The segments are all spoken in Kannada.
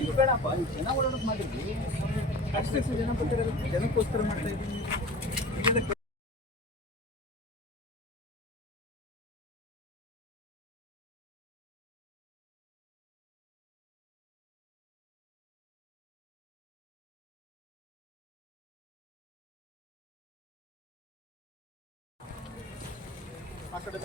ಈಗ ಬೇಡಪ್ಪ, ಈಗ ಜನ ಓಡಾಡೋದು ಮಾಡಿದ್ವಿ, ಅಷ್ಟೇ ಜನ ಬರ್ತಿರೋದು ಜನಕ್ಕೋಸ್ಕರ ಮಾಡ್ತಾ ಇದ್ದೀನಿ. ಆ ಕಡೆ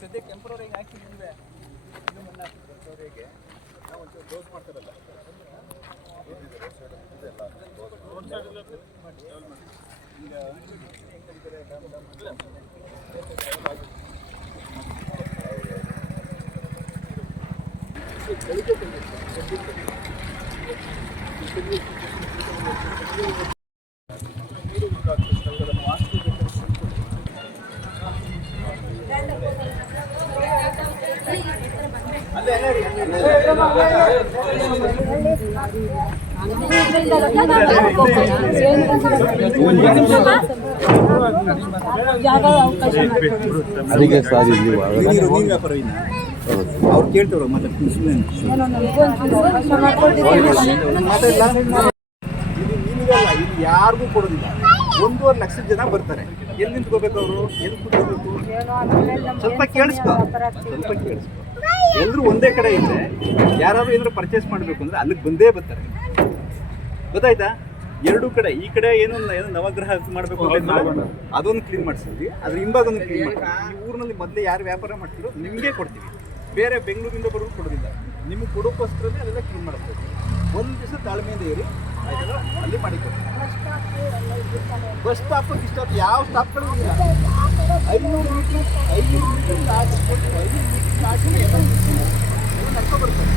ಸದ್ಯ ಟೆಂಪ್ರವರಿಗೆ ಹಾಕಿ ಮುಂದೆ ಇದು ಮಣ್ಣು ಹಾಕ್ತಿದ್ರು ಟೆಂಪ್ರವರಿಗೆ ನಾವು ಒಂಚೂರು ಡೋಸ್ ಮಾಡ್ತಾರಲ್ಲ ಅದಕ್ಕೆ ಸರ್ ಇಲ್ಲಿ ಅವ್ರು ಕೇಳ್ತವ್ರ ಮತ್ತೆ ಇಲ್ಲಿ ಯಾರಿಗೂ ಕೊಡೋದಿಲ್ಲ. 1.5 ಲಕ್ಷ ಜನ ಬರ್ತಾರೆ. ಎಲ್ಲಿ ನಿಂತ್ಕೋಬೇಕು ಅವರು? ಎಲ್ಲಿ ಕೂತ್ಕೋಬೇಕು? ಸ್ವಲ್ಪ ಕೇಳಿಸ್ಕೊ. ಎಲ್ಲರೂ ಒಂದೇ ಕಡೆ ಇದ್ರೆ ಯಾರಾದ್ರೂ ಏನಾದ್ರು ಪರ್ಚೇಸ್ ಮಾಡಬೇಕು ಅಂದ್ರೆ ಅಲ್ಲಿಗೆ ಬಂದೇ ಬರ್ತಾರೆ. ಗೊತ್ತಾಯ್ತಾ? ಎರಡೂ ಕಡೆ, ಈ ಕಡೆ ಏನೋ ನವಗ್ರಹ ಮಾಡಬೇಕು ಅಂತ ಅದೊಂದು ಕ್ಲೀನ್ ಮಾಡಿಸ್ತೀವಿ, ಅದ್ರ ಹಿಂಭಾಗೊಂದು ಕ್ಲೀನ್ ಮಾಡ್ತೀವಿ. ಈ ಊರಿನಲ್ಲಿ ಮೊದಲೇ ಯಾರು ವ್ಯಾಪಾರ ಮಾಡ್ತಿರೋ ನಿಮಗೆ ಕೊಡ್ತೀವಿ, ಬೇರೆ ಬೆಂಗಳೂರಿಂದ ಬರೋದು ಕೊಡೋದಿಲ್ಲ. ನಿಮಗೆ ಕೊಡೋಕ್ಕೋಸ್ಕರನೇ ಅಲ್ಲೆಲ್ಲ ಕ್ಲೀನ್ ಮಾಡಿಸ್ಬೇಕು. ಒಂದು ದಿವಸ ತಾಳ್ಮೆಯಿಂದ ಇರಿ, ಆಯ್ತಲ್ಲ? ಅಲ್ಲಿ ಮಾಡಿಕೊಡಿ. ಬಸ್ ಸ್ಟಾಪ್ ಸ್ಟಾಪ್ ಯಾವ ಸ್ಟಾಪ್ಗಳು ಇಲ್ಲ. 500 ಮೀಟರ್ ನಡ್ಕೊ ಬರ್ತಾರೆ.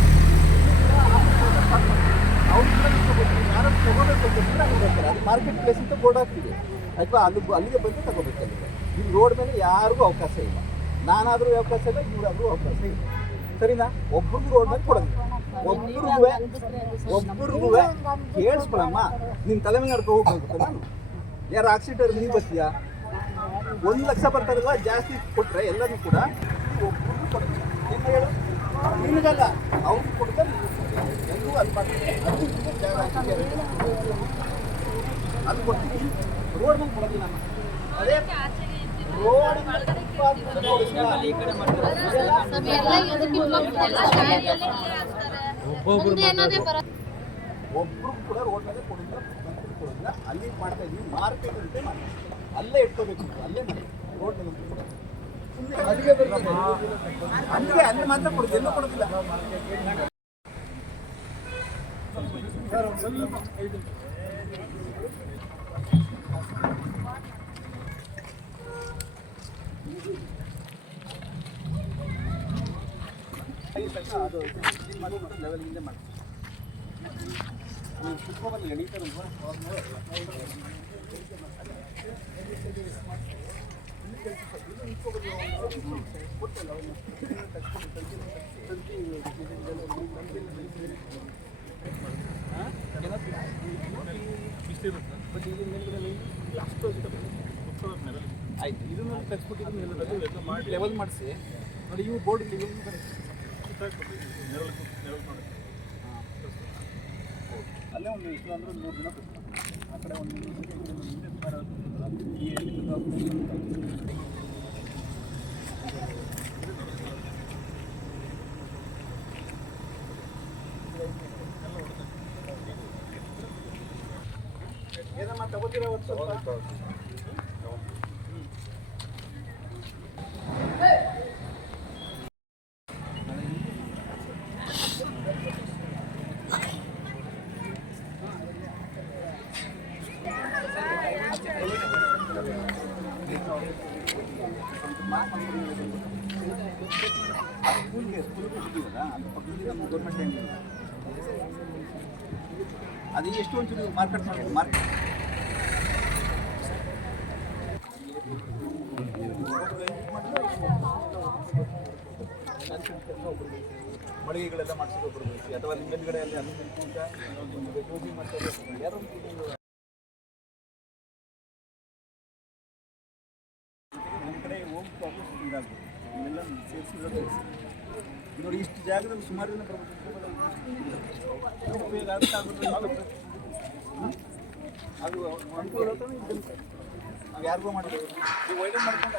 ಯಾರು ತಗೋಬೇಕು ಅಂತಂದ್ರೆ ಅಲ್ಲಿ ಬರ್ತಾರೆ. ಅದು ಮಾರ್ಕೆಟ್ ಪ್ಲೇಸ್ ಅಂತ ಬೋರ್ಡ್ ಹಾಕ್ತೀವಿ, ಅಥವಾ ಅಲ್ಲಿಗೆ ಬಂದು ತಗೋಬೇಕಂದ್ರೆ ಇಲ್ಲಿ ರೋಡ್ ಮೇಲೆ ಯಾರಿಗೂ ಅವಕಾಶ ಇಲ್ಲ. ನಾನಾದರೂ ಅವಕಾಶ ಇಲ್ಲ, ಇವರಾದರೂ ಅವಕಾಶ ಇಲ್ಲ. ಸರಿನಾ? ಒಬ್ರಿಗೂ ರೋಡ್ ಮೇಲೆ ಕೊಡೋದು, ಒಬ್ಬರಿಗೂ ಕೇಳಿಸ್ಕೊಳಮ್ಮ. ನಿನ್ನ ತಲೆ ಮೇಲೆ ನಡ್ಕೊ ಹೋಗ್ಬೇಕು. ನಾನು ಯಾರು ಆಕ್ಸಿಡೆಂಟ್ ನೀವು ಬರ್ತೀಯಾ? 1 ಲಕ್ಷ ಬರ್ತಾರಲ್ವ, ಜಾಸ್ತಿ ಕೊಟ್ಟರೆ ಎಲ್ಲರೂ ಕೂಡ ಒಬ್ಬರಿಗೂ ಕೊಡೋದು. ಏನು ಹೇಳು? ನಿನಗಲ್ಲ, ಅವ್ರಿಗೆ ಕೊಡ್ತಾರೆ, ಎಲ್ಲರೂ ಅಲ್ಲಿ ಮಾಡ್ತಾರೆ. ಅದು ಜಾಗ ಅಲ್ಲಿ ಕೊಡ್ತೀವಿ, ರೋಡ್ ಮೇಲೆ ಕೊಡೋದಿಲ್ಲ. ಅದೇ ರೋಡ್ ಒಬ್ರು ಕೂಡ ರೋಡ್ ಮೇಲೆ ಕೊಡೋದಿಲ್ಲ. ಅಲ್ಲಿ ಮಾಡ್ತಾ ಇದೀವಿ, ಮಾರ್ಕೆಟ್ ಅಂತ ಮಾಡಿ ಅಲ್ಲೇ ಇಟ್ಕೋಬೇಕು, ಅಲ್ಲೇ ಮಾಡಿ ರೋಡ್ ಮೇಲೆ ಅಲ್ಲಿಗೆ ಅಲ್ಲಿ ಮಾತ್ರ ಕೊಡೋದು, ಎಲ್ಲೂ ಕೊಡೋದಿಲ್ಲ. ಅದು ಲೆವೆಲ್ಗಿಂದ ಮಾಡ್ತೀವಿ. ನೀವು ಕುತ್ಕೋಬಲ್ಲಿ ಎಳೀತಾರಲ್ವ ಬಟ್ ಇದು ಮೇಲ್ಗಡೆ ಅಷ್ಟು ಆಯ್ತು. ಇದನ್ನು ತೆಗೆಸ್ಬಿಟ್ಟು ಮಾಡಿ ಲೆವೆಲ್ ಮಾಡಿಸಿ ನೋಡಿ. ಇವು ಬೋರ್ಡ್ ಅಲ್ಲೇ ಒಂದು ಇಷ್ಟು ಅಂದ್ರೆ 3 ದಿನ ಆ ಕಡೆ ಒಂದು ಏನಮ್ಮ ತಗೋತೀರಾ ಒಂದು ಸ್ವಲ್ಪ? ಅದು ಎಷ್ಟು ಒಂಚೂರು ಮಾರ್ಕೆಟ್ ಮಾಡಬೇಕು ಮಾರ್ಕೆಟ್ ಮಳಿಗೆಗಳೆಲ್ಲ ಮಾಡಿಸೋದು ಒಬ್ಬರು ಬಳಸಿ ಅಥವಾ ನಿಮ್ಮ ಮೇಲ್ಗಡೆ ಅಲ್ಲಿ ಅಂತ ಗೋಧಿ ಮಾಡ್ತಾರೆ ಯಾರು ಒಂದು ಕಡೆ ಹೋಗಿ ಪ್ರಾಬ್ಲಮ್ ಇದಾಗ್ಬೋದು ಇವೆಲ್ಲ ಸೇರಿಸಿದ್ರೆ ನೋಡಿ ಇಷ್ಟು ಜಾಗದಲ್ಲಿ ಸುಮಾರು ಜನ ಉಪಯೋಗ ಆಗುತ್ತೆ ಅದು ಅನುಕೂಲ ನಾವು ಯಾರಿಗೂ ಮಾಡಿದ್ದೇವೆ ನೀವು ವೈಡನ್ ಮಾಡ್ಕೊಂಡು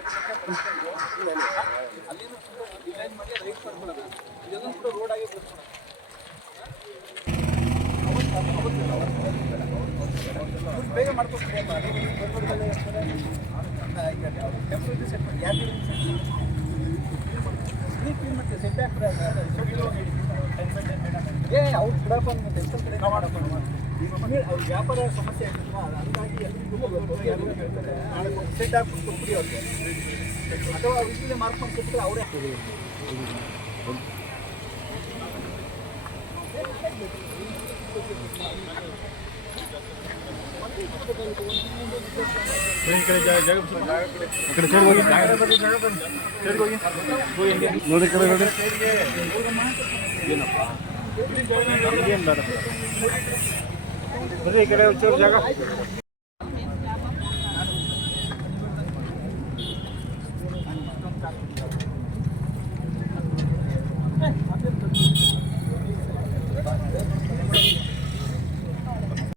ಅಲ್ಲಿನೂ ಡಿಸೈನ್ ಮಾಡಿ ರೈಟ್ ಮಾಡ್ಕೊಳ್ಳೋದು ಇದೆಲ್ಲ ಕೂಡ ರೋಡ್ ಆಗಿ ಬೇಗ ಮಾಡ್ಕೊಡ್ತೀವಿ ಟೆಂಪ್ರೇಚರ್ ಸೆಟ್ ಮಾಡಿ ಯಾರು ಕ್ಲೀನ್ ಮಾಡ್ತೀವಿ ಸೆಟ್ ಅವ್ರು ಬಿಡಪ್ಪ ನಿಮ್ಮ ಟೆನ್ಷನ್ ಕಡೆ ಮಾಡಪ್ಪ ಅವ್ರ ವ್ಯಾಪಾರ ಸಮಸ್ಯೆ ಆಗ್ತದಲ್ಲ ಹಂಗಾಗಿ ಎಲ್ಲರಿಗೂ ಹೇಳ್ತಾರೆ ಸೆಟ್ ಹಾಕಿ ಕೊಟ್ಬಿಡಿ ಅವ್ರಿಗೆ ಅಥವಾ ವಿಷಯದಲ್ಲಿ ಮಾರ್ಕ್ ಮಾಡ್ಕೊಟ್ಬಿಟ್ರೆ ಅವರೇ ನೋಡಿ ಕಡೆ ನೋಡಿ ಏನಪ್ಪ ಬರ್ರಿ ಈ ಕಡೆ ಒಂಚೂರು ಜಾಗ